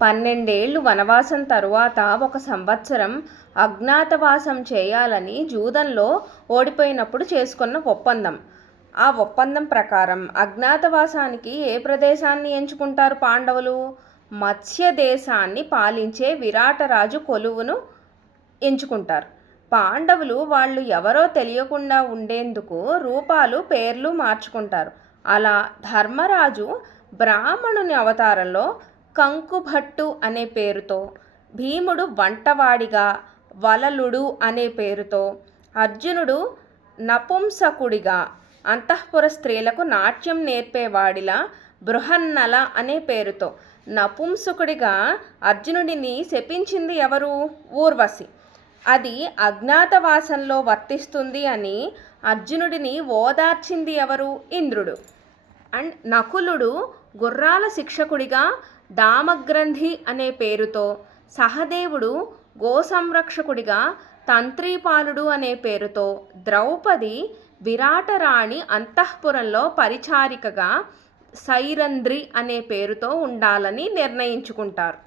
12 ఏళ్ళు వనవాసం తరువాత 1 సంవత్సరం అజ్ఞాతవాసం చేయాలని జూదంలో ఓడిపోయినప్పుడు చేసుకున్న ఒప్పందం. ఆ ఒప్పందం ప్రకారం అజ్ఞాతవాసానికి ఏ ప్రదేశాన్ని ఎంచుకుంటారు పాండవులు? మత్స్య దేశాన్ని పాలించే విరాటరాజు కొలువును ఎంచుకుంటారు. పాండవులు వాళ్ళు ఎవరో తెలియకుండా ఉండేందుకు రూపాలు పేర్లు మార్చుకుంటారు. అలా ధర్మరాజు బ్రాహ్మణుని అవతారంలో కంకుభట్టు అనే పేరుతో, భీముడు వంటవాడిగా వలలుడు అనే పేరుతో, అర్జునుడు నపుంసకుడిగా అంతఃపుర స్త్రీలకు నాట్యం నేర్పేవాడిలా బృహన్నల అనే పేరుతో, నపుంసకుడిగా అర్జునుడిని శపించింది ఎవరు? ఊర్వశి. అది అజ్ఞాతవాసంలో వర్తిస్తుంది అని అర్జునుడిని ఓదార్చింది ఎవరు? ఇంద్రుడు. అండ్ నకులుడు గుర్రాల శిక్షకుడిగా దామగ్రంథి అనే పేరుతో, సహదేవుడు గోసంరక్షకుడిగా తంత్రీపాలుడు అనే పేరుతో, ద్రౌపది విరాటరాణి అంతఃపురంలో పరిచారికగా సైరంధ్రి అనే పేరుతో ఉండాలని నిర్ణయించుకుంటారు.